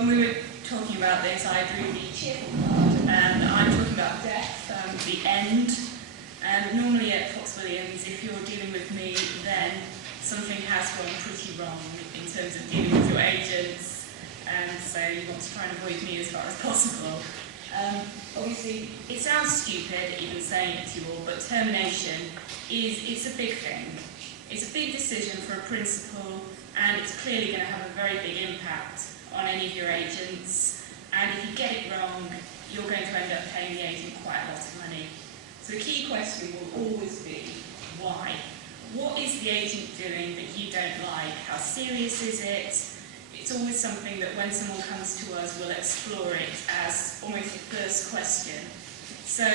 when we were talking about this, I drew the cheerful card, and I'm talking about death, the end. And normally at Fox Williams, if you're dealing with me, then something has gone pretty wrong in terms of dealing with your agents, and so you want to try and avoid me as far as possible. Obviously, it sounds stupid even saying it to you all, but termination it's a big thing. It's a big decision for a principal, and it's clearly going to have a very big impact on any of your agents. And if you get it wrong, you're going to end up paying the agent quite a lot of money. So the key question will always be, why? What is the agent doing that you don't like? How serious is it? It's always something that when someone comes to us, we'll explore it as almost the first question. So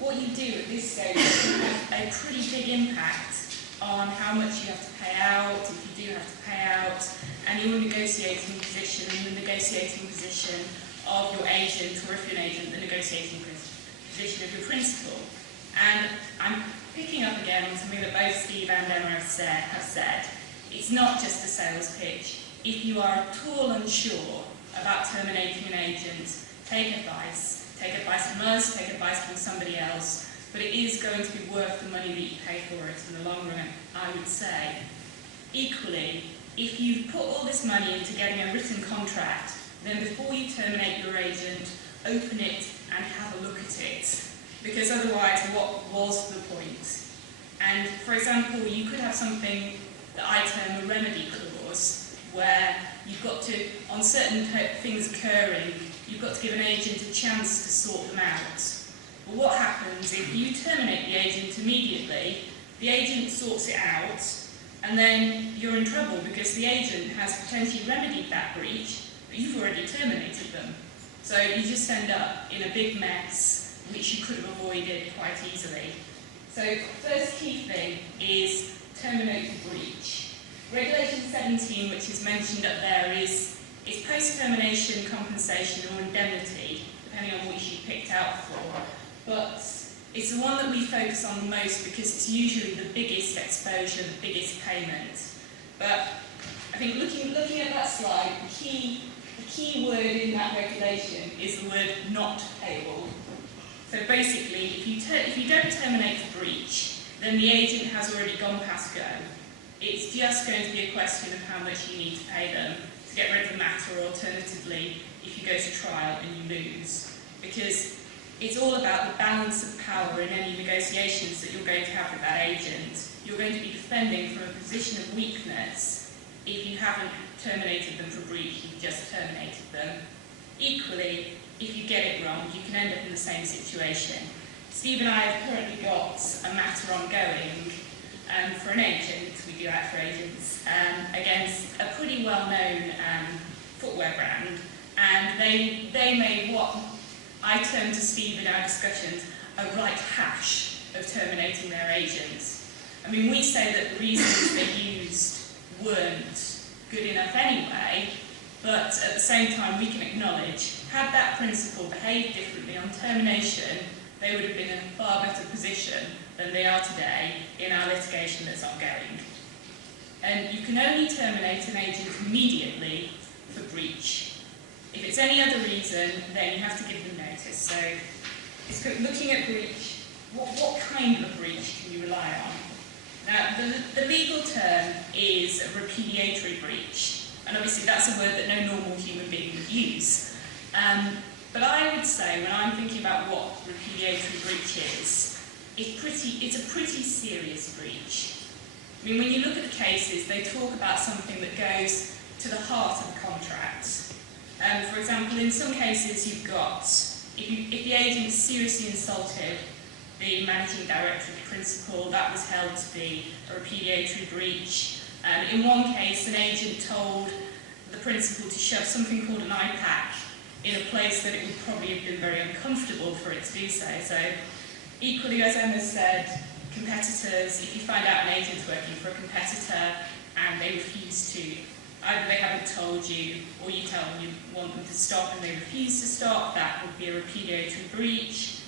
what you do at this stage has a pretty big impact on how much you have to pay out, if you do have to pay out, and your negotiating position, and the negotiating position of your agent, or if you're an agent, the negotiating position of your principal. And I'm picking up again on something that both Steve and Emma have said. It's not just a sales pitch. If you are at all unsure about terminating an agent, take advice. Take advice from us, take advice from somebody else, but it is going to be worth the money that you pay for it in the long run, I would say. Equally, if you've put all this money into getting a written contract, then before you terminate your agent, open it and have a look at it. Because otherwise, what was the point? And for example, you could have something that I term a remedy clause, where you've got to, on certain things occurring, you've got to give an agent a chance to sort them out. But what happens if you terminate the agent immediately, the agent sorts it out, and then you're in trouble because the agent has potentially remedied that breach, but you've already terminated them. So you just end up in a big mess, which you could have avoided quite easily. So first key thing is terminate the breach. Regulation 17, which is mentioned up there, is post-termination compensation or indemnity, depending on which you picked out for. But it's the one that we focus on the most because it's usually the biggest exposure, the biggest payment. But I think looking at that slide, the key word in that regulation is the word not payable. So basically, if you don't terminate the breach, then the agent has already gone past go. It's just going to be a question of how much you need to pay them to get rid of the matter, or alternatively, if you go to trial and you lose. Because it's all about the balance of power in any negotiations that you're going to have with that agent. You're going to be defending from a position of weakness if you haven't terminated them for breach, you've just terminated them. Equally, if you get it wrong, you can end up in the same situation. Steve and I have currently got a matter ongoing for an agent, we do that for agents, against a pretty well-known footwear brand, and they made what I termed to Steve in our discussions a right hash of terminating their agents. I mean, we say that the reasons they used weren't good enough anyway, but at the same time we can acknowledge, had that principal behaved differently on termination, they would have been in a far better position than they are today in our litigation that's ongoing. And you can only terminate an agent immediately for breach. If it's any other reason, then you have to give them notice. So it's looking at breach, what kind of breach can you rely on? Now, the legal term is a repudiatory breach, and obviously that's a word that no normal human being would use. But I would say, when I'm thinking about what repudiatory breach is, it's a pretty serious breach. I mean, when you look at the cases, they talk about something that goes to the heart of the contract. For example, in some cases you've got, if the agent seriously insulted the managing director of the principal, that was held to be a repudiatory breach. In one case, an agent told the principal to shove something called an iPack in a place that it would probably have been very uncomfortable for it to do so. So equally, as Emma said, competitors, if you find out an agent's working for a competitor and they refuse to, either they haven't told you or you tell them you want them to stop and they refuse to stop, that would be a repudiatory breach.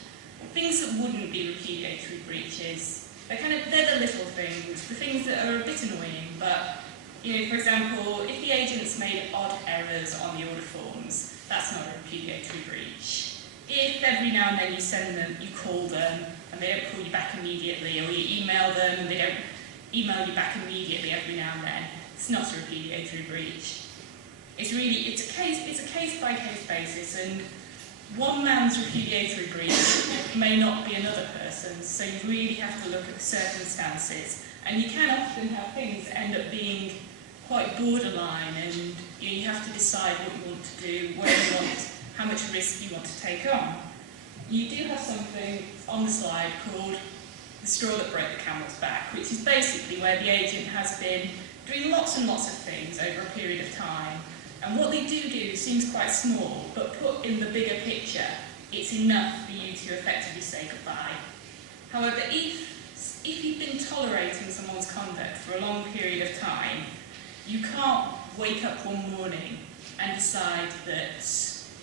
Things that wouldn't be repudiatory breaches, they're the little things, the things that are a bit annoying, but For example, if the agent's made odd errors on the order forms, that's not a repudiatory breach. If every now and then you send them, you call them, and they don't call you back immediately, or you email them and they don't email you back immediately every now and then, it's not a repudiatory breach. It's a case-by-case basis, and one man's repudiatory breach may not be another person's, so you really have to look at the circumstances. And you can often have things that end up being quite borderline, and you have to decide what you want to do, where you want, how much risk you want to take on. You do have something on the slide called the straw that broke the camel's back, which is basically where the agent has been doing lots and lots of things over a period of time. And what they do seems quite small, but put in the bigger picture, it's enough for you to effectively say goodbye. However, if you've been tolerating someone's conduct for a long period of time, you can't wake up one morning and decide that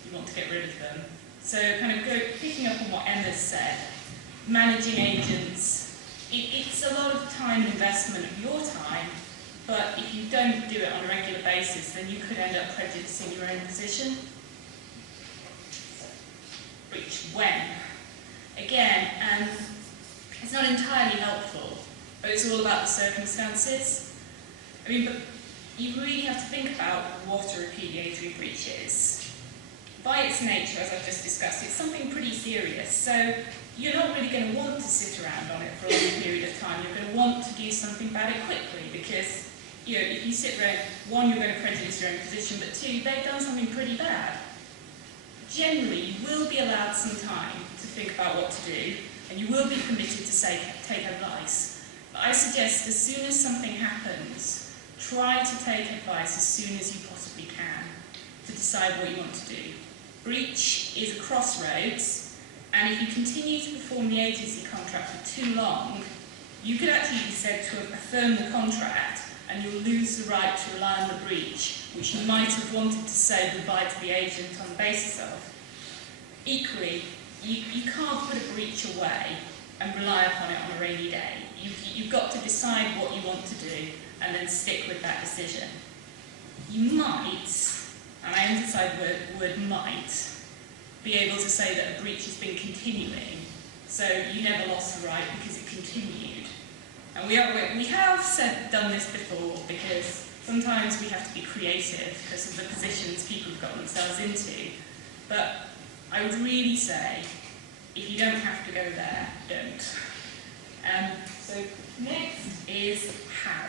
you want to get rid of them. So picking up on what Emma's said, managing agents, it's a lot of time and investment of your time, but if you don't do it on a regular basis, then you could end up prejudicing your own position. Breach when? Again, it's not entirely helpful, but it's all about the circumstances. But you really have to think about what a repudiatory breach is. By its nature, as I've just discussed, it's something pretty serious, so you're not really going to want to sit around on it for a long period of time. You're going to want to do something about it quickly, because if you sit around, one, you're going to prejudice your own position, but two, they've done something pretty bad. Generally, you will be allowed some time to think about what to do, and you will be permitted to take advice. But I suggest as soon as something happens, try to take advice as soon as you possibly can to decide what you want to do. Breach is a crossroads, and if you continue to perform the agency contract for too long, you could actually be said to have affirmed the contract, and you'll lose the right to rely on the breach, which you might have wanted to say goodbye to the agent on the basis of. Equally, you can't put a breach away and rely upon it on a rainy day. You've got to decide what you want to do and then stick with that decision. You might, and I emphasise the word might, be able to say that a breach has been continuing, so you never lost the right because it continued. And we have done this before, because sometimes we have to be creative because of the positions people have got themselves into. But I would really say, if you don't have to go there, don't. So next is how.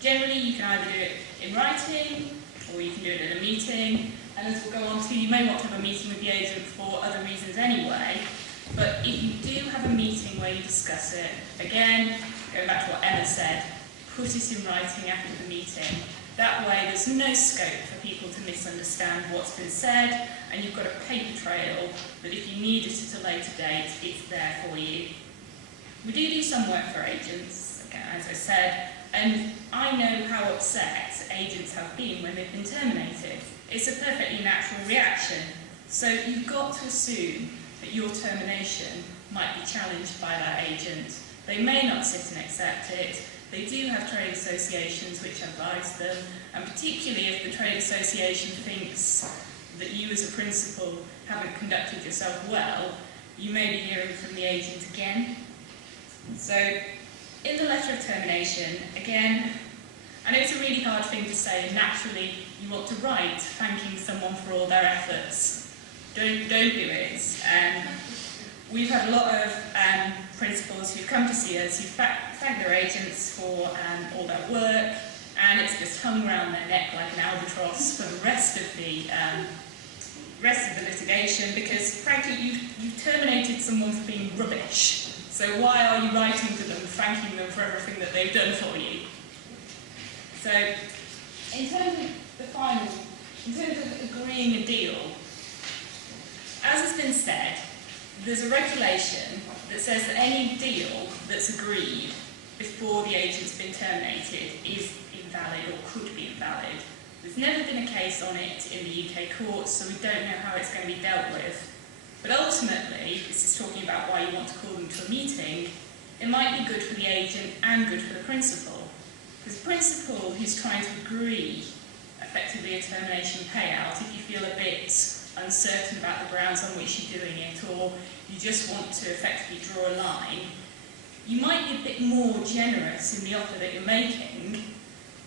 Generally, you can either do it in writing, or you can do it at a meeting. And as we'll go on to, you may want to have a meeting with the agent for other reasons anyway. But if you do have a meeting where you discuss it, again, going back to what Emma said, put it in writing after the meeting. That way there's no scope for people to misunderstand what's been said, and you've got a paper trail that if you need it at a later date, it's there for you. We do some work for agents, again, as I said, and I know how upset agents have been when they've been terminated. It's a perfectly natural reaction. So you've got to assume that your termination might be challenged by that agent. They may not sit and accept it. They do have trade associations which advise them, and particularly if the trade association thinks that you as a principal haven't conducted yourself well, you may be hearing from the agent again. So, in the letter of termination, again, I know it's a really hard thing to say, and naturally you want to write thanking someone for all their efforts. Don't do it. We've had a lot of principals who've come to see us who've thanked their agents for all their work, and it's just hung around their neck like an albatross for the rest of the litigation, because frankly you've terminated someone for being rubbish. So why are you writing to them thanking them for everything that they've done for you? So in terms of agreeing a deal, as has been said, there's a regulation that says that any deal that's agreed before the agent's been terminated is invalid or could be invalid. There's never been a case on it in the UK courts, so we don't know how it's going to be dealt with. But ultimately, this is talking about why you want to call them to a meeting, it might be good for the agent and good for the principal. Because the principal who's trying to agree effectively a termination payout, if you feel a bit uncertain about the grounds on which you're doing it, or you just want to effectively draw a line, you might be a bit more generous in the offer that you're making,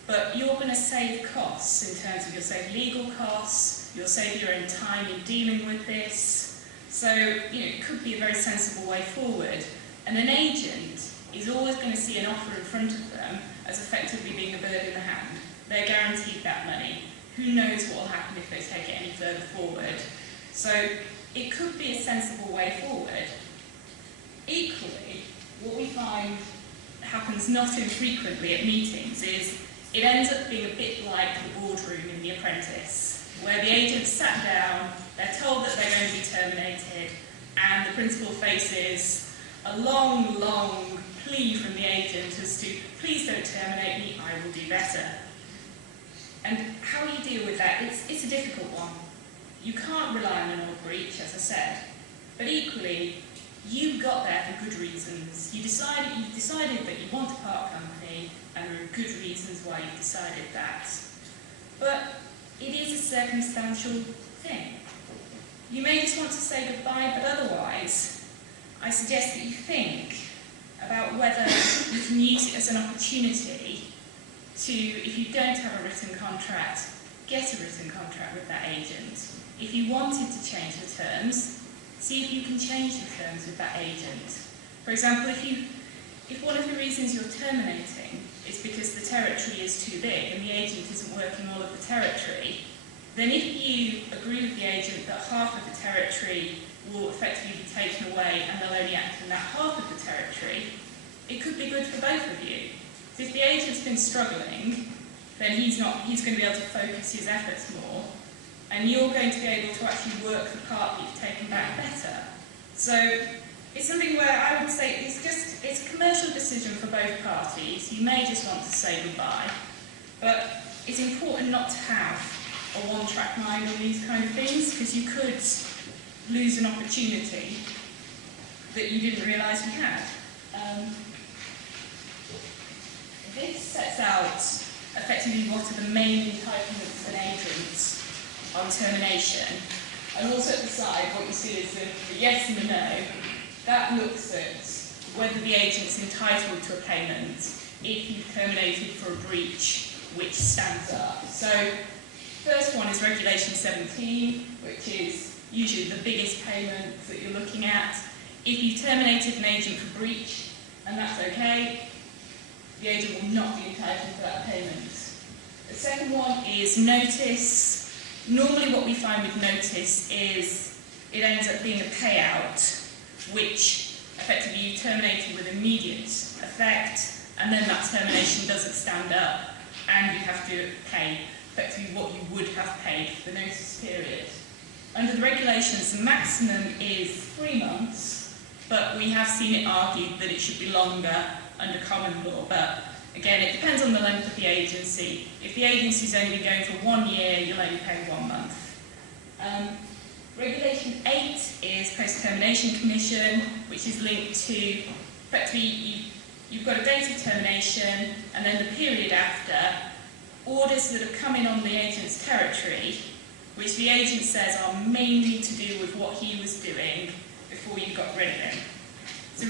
but you're going to save costs in terms of you'll save legal costs, you'll save your own time in dealing with this. So, it could be a very sensible way forward. And an agent is always going to see an offer in front of them as effectively being a bird in the hand. They're guaranteed that money. Who knows what will happen if they take it any further forward? So it could be a sensible way forward. Equally, what we find happens not infrequently at meetings is it ends up being a bit like the boardroom in The Apprentice, where the agents sat down, they're told that they're going to be terminated, and the principal faces a long, long plea from the agent as to, please don't terminate me, I will do better. And how you deal with that, it's a difficult one. You can't rely on an old breach, as I said, but equally, you got there for good reasons. You've decided that you want to part company, and there are good reasons why you've decided that. But it is a circumstantial thing. You may just want to say goodbye, but otherwise, I suggest that you think about whether you can use it as an opportunity to, if you don't have a written contract, get a written contract with that agent. If you wanted to change the terms, see if you can change the terms with that agent. For example, if one of the reasons you're terminating is because the territory is too big and the agent isn't working all of the territory, then if you agree with the agent that half of the territory will effectively be taken away and they'll only act in that half of the territory, it could be good for both of you. So if the agent's been struggling, then he's going to be able to focus his efforts more, and you're going to be able to actually work the part that you've taken back better. So it's something where I would say it's a commercial decision for both parties. You may just want to say goodbye, but it's important not to have a one-track mind on these kind of things, because you could lose an opportunity that you didn't realise you had. This sets out effectively what are the main entitlements of an agent on termination, and also at the side what you see is the yes and the no. That looks at whether the agent's entitled to a payment if you've terminated for a breach which stands up. So first one is Regulation 17, which is usually the biggest payment that you're looking at. If you've terminated an agent for breach, and that's okay, the agent will not be entitled to that payment. The second one is notice. Normally what we find with notice is it ends up being a payout, which effectively you terminated with immediate effect, and then that termination doesn't stand up, and you have to pay effectively what you would have paid for the notice period. Under the regulations, the maximum is 3 months, but we have seen it argued that it should be longer under common law. But again, it depends on the length of the agency. If the agency's only going for 1 year, you'll only pay 1 month. Regulation 8 is post-termination commission, which is linked to, effectively, you've got a date of termination, and then the period after, orders that have come in on the agent's territory, which the agent says are mainly to do with what he was doing before you got rid of him. It's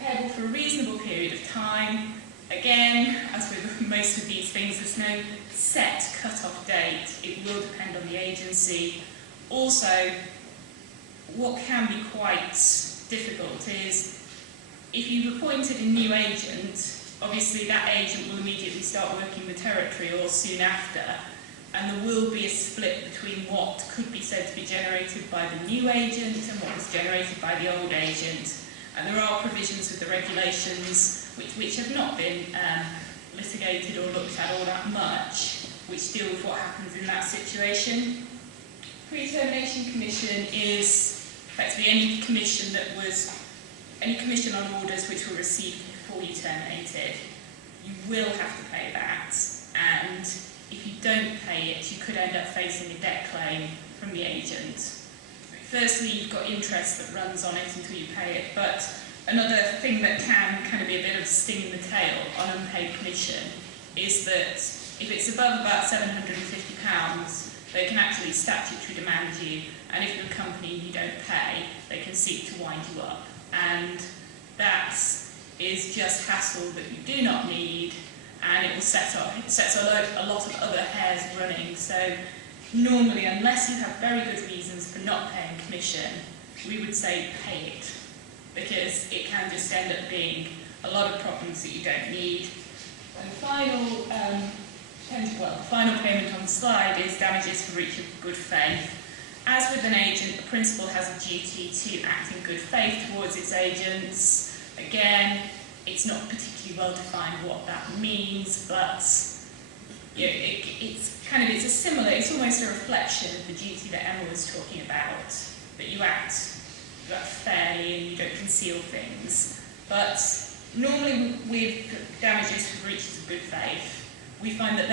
payable for a reasonable period of time. Again, as with most of these things, there's no set cut-off date. It will depend on the agency. Also, what can be quite difficult is if you've appointed a new agent, obviously that agent will immediately start working the territory or soon after, and there will be a split between what could be said to be generated by the new agent and what was generated by the old agent. And there are provisions with the regulations which have not been litigated or looked at all that much, which deal with what happens in that situation. Pre-termination commission is effectively any commission on orders which were received before you terminated. You will have to pay that, and if you don't pay it, you could end up facing a debt claim from the agent. Firstly, you've got interest that runs on it until you pay it, but another thing that can kind of be a bit of a sting in the tail on unpaid commission is that if it's above about £750, they can actually statutory demand you, and if you're a company and you don't pay, they can seek to wind you up. And that is just hassle that you do not need, and it will set a lot of other hairs running. So normally, unless you have very good reasons for not paying commission, we would say pay it, because it can just end up being a lot of problems that you don't need. And the final payment on the slide is damages for breach of good faith. As with an agent, the principal has a duty to act in good faith towards its agents. Again, it's not particularly well defined what that means, but it's almost a reflection of the duty that Emma was talking about, that you act fairly and you don't conceal things. But normally with damages for breaches of good faith, we find that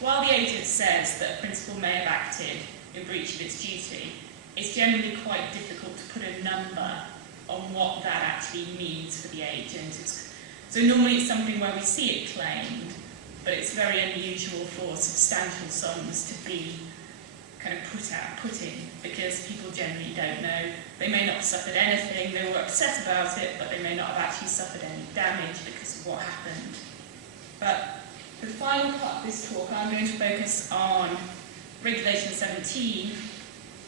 while the agent says that a principal may have acted in breach of its duty, it's generally quite difficult to put a number on what that actually means for the agent. So normally it's something where we see it claimed, but it's very unusual for substantial sums to be kind of put in, because people generally don't know. They may not have suffered anything, they were upset about it, but they may not have actually suffered any damage because of what happened. But for the final part of this talk, I'm going to focus on Regulation 17,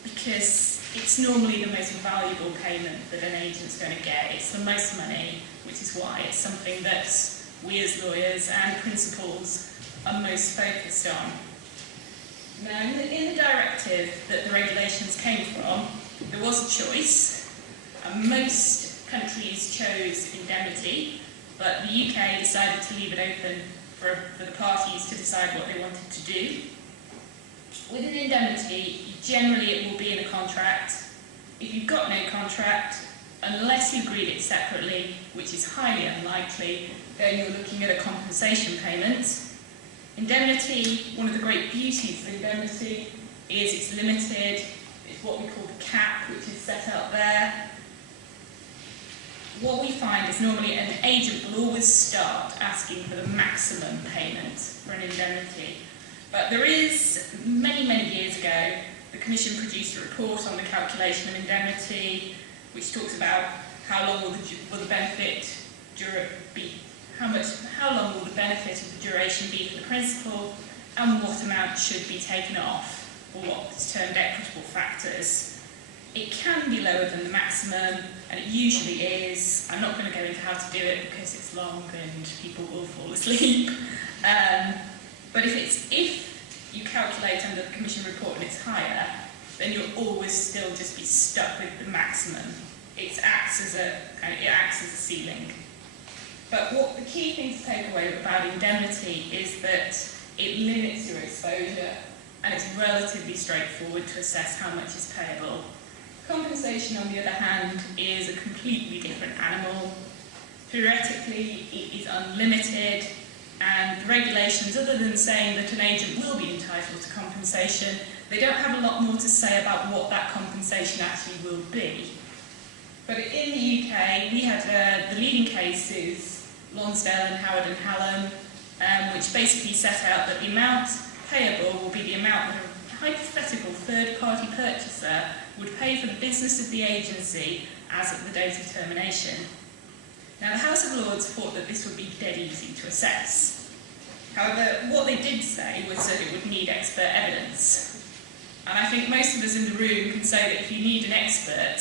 because it's normally the most valuable payment that an agent's going to get. It's the most money, which is why it's something that we as lawyers and principals are most focused on. Now, in the directive that the regulations came from, there was a choice, and most countries chose indemnity, but the UK decided to leave it open for the parties to decide what they wanted to do. With an indemnity, generally it will be in a contract. If you've got no contract, unless you agreed it separately, which is highly unlikely, then you're looking at a compensation payment. Indemnity, one of the great beauties of indemnity is it's limited. It's what we call the cap, which is set out there. What we find is normally an agent will always start asking for the maximum payment for an indemnity. But there is, many years ago, the Commission produced a report on the calculation of indemnity, which talks about how long will the benefit be, how long will the benefit of the duration be for the principal, and what amount should be taken off, or what's termed equitable factors. It can be lower than the maximum, and it usually is. I'm not going to go into how to do it because it's long and people will fall asleep. But if you calculate under the Commission report and it's higher, then you'll always still just be stuck with the maximum. It acts as a ceiling. But what the key thing to take away about indemnity is that it limits your exposure, and it's relatively straightforward to assess how much is payable. Compensation, on the other hand, is a completely different animal. Theoretically, it is unlimited, and the regulations, other than saying that an agent will be entitled to compensation, they don't have a lot more to say about what that compensation actually will be. But in the UK, we had the leading cases, Lonsdale and Howard and Hallam, which basically set out that the amount payable will be the amount that a hypothetical third-party purchaser would pay for the business of the agency as of the date of termination. Now, the House of Lords thought that this would be dead easy to assess. However, what they did say was that it would need expert evidence. And I think most of us in the room can say that if you need an expert,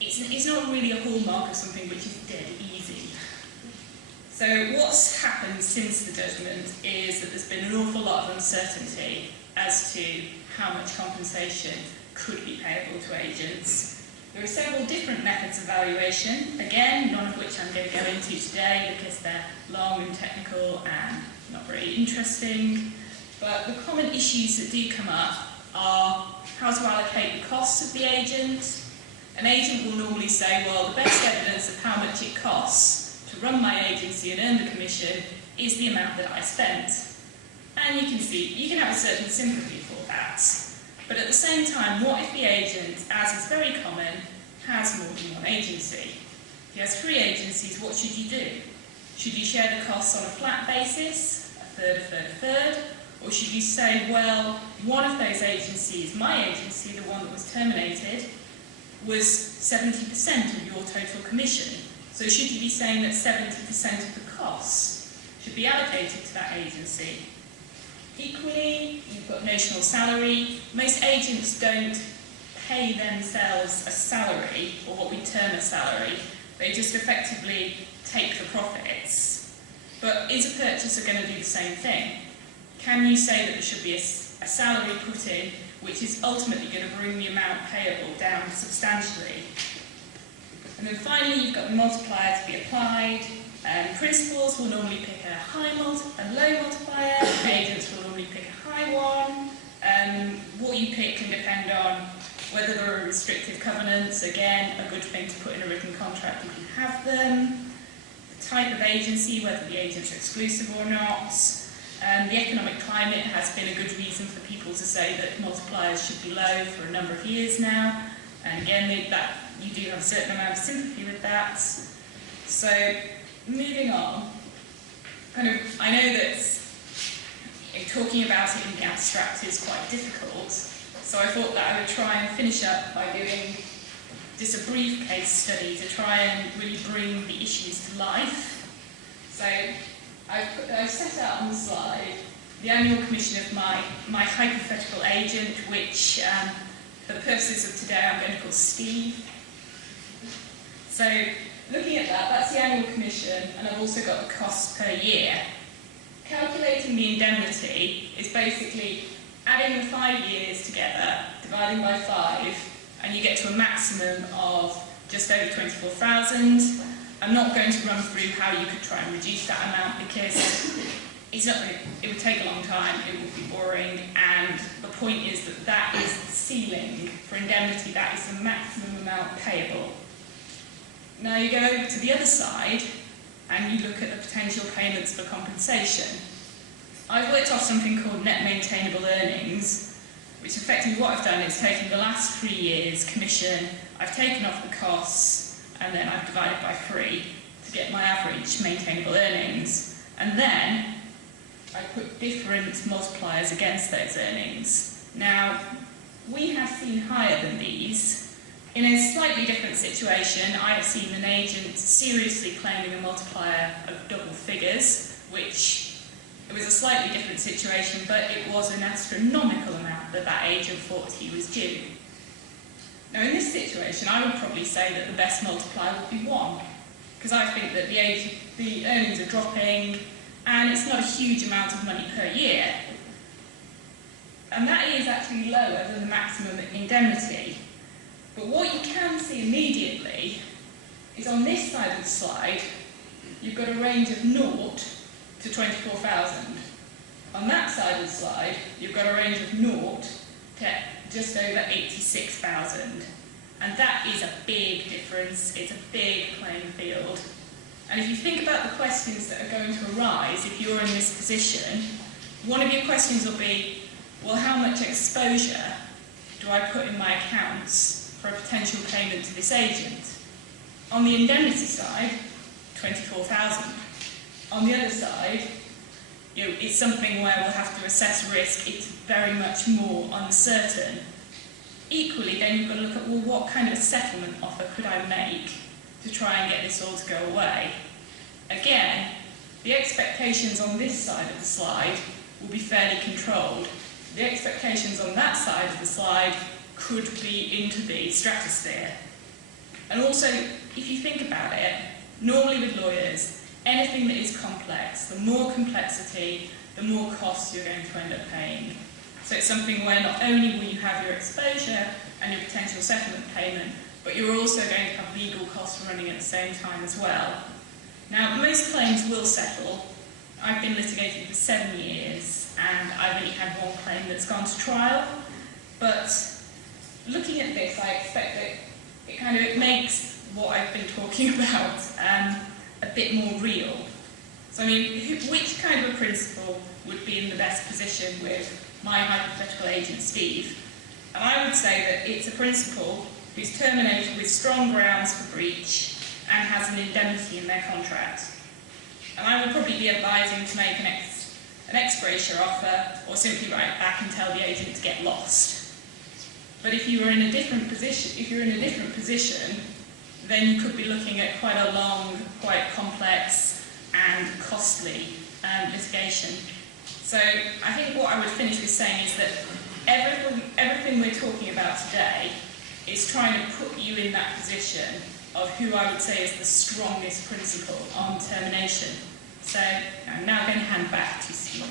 it's not really a hallmark of something which is dead easy. So what's happened since the judgment is that there's been an awful lot of uncertainty as to how much compensation could be payable to agents. There are several different methods of valuation, again, none of which I'm going to go into today because they're long and technical and not very interesting. But the common issues that do come up are how to allocate the costs of the agent. An agent will normally say, well, the best evidence of how much it costs to run my agency and earn the commission is the amount that I spent. And you can see, you can have a certain sympathy for that. But at the same time, what if the agent, as is very common, has more than one agency? If he has 3 agencies, what should you do? Should you share the costs on a flat basis, third? Or should you say, well, one of those agencies, my agency, the one that was terminated, was 70% of your total commission? So should you be saying that 70% of the costs should be allocated to that agency? Equally, you've got notional salary. Most agents don't pay themselves a salary, or what we term a salary. They just effectively take the profits. But is a purchaser going to do the same thing? Can you say that there should be a salary put in which is ultimately going to bring the amount payable down substantially? And then finally, you've got the multiplier to be applied. Principals will normally pick a low multiplier. Agents will normally pick a high one. What you pick can depend on whether there are restrictive covenants. Again, a good thing to put in a written contract if you have them. The type of agency, whether the agent's exclusive or not. The economic climate has been a good reason for people to say that multipliers should be low for a number of years now. And again, you do have a certain amount of sympathy with that. So, moving on, I know that talking about it in the abstract is quite difficult, so I thought that I would try and finish up by doing just a brief case study to try and really bring the issues to life. So, I've set out on the slide the annual commission of my hypothetical agent, which, for the purposes of today, I'm going to call Steve. So, looking at that, that's the annual commission, and I've also got the cost per year. Calculating the indemnity is basically adding the 5 years together, dividing by 5, and you get to a maximum of just over 24,000. I'm not going to run through how you could try and reduce that amount because it would take a long time, it would be boring, and the point is that that is the ceiling for indemnity, that is the maximum amount payable. Now you go over to the other side and you look at the potential payments for compensation. I've worked off something called net maintainable earnings, which effectively what I've done is taken the last 3 years commission, I've taken off the costs, and then I've divided by 3 to get my average maintainable earnings. And then I put different multipliers against those earnings. Now, we have seen higher than these. In a slightly different situation, I have seen an agent seriously claiming a multiplier of double figures, which it was a slightly different situation, but it was an astronomical amount that agent thought he was due. Now, in this situation, I would probably say that the best multiplier would be 1, because I think that the earnings are dropping, and it's not a huge amount of money per year. And that is actually lower than the maximum indemnity. But what you can see immediately is on this side of the slide, you've got a range of 0 to 24,000. On that side of the slide, you've got a range of 0 to just over 86,000. And that is a big difference, it's a big playing field. And if you think about the questions that are going to arise if you're in this position, one of your questions will be, well, how much exposure do I put in my accounts for a potential payment to this agent? On the indemnity side, 24,000. On the other side, it's something where we'll have to assess risk, it's very much more uncertain. Equally, then you've got to look at, well, what kind of a settlement offer could I make to try and get this all to go away? Again, the expectations on this side of the slide will be fairly controlled. The expectations on that side of the slide could be into the stratosphere. And also, if you think about it, normally with lawyers, anything that is complex, the more complexity, the more costs you're going to end up paying. So it's something where not only will you have your exposure and your potential settlement payment, but you're also going to have legal costs running at the same time as well. Now, most claims will settle. I've been litigating for 7 years, and I've only had 1 claim that's gone to trial. But looking at this, I expect that it makes what I've been talking about a bit more real. So, I mean, which kind of a principal would be in the best position with my hypothetical agent, Steve? And I would say that it's a principal who's terminated with strong grounds for breach and has an indemnity in their contract. And I would probably be advising to make an ex gratia offer, or simply write back and tell the agent to get lost. But if you were in a different position, then you could be looking at quite a long, quite complex and costly litigation. So I think what I would finish with saying is that everything we're talking about today is trying to put you in that position of who I would say is the strongest principle on termination. So I'm now going to hand back to Steve.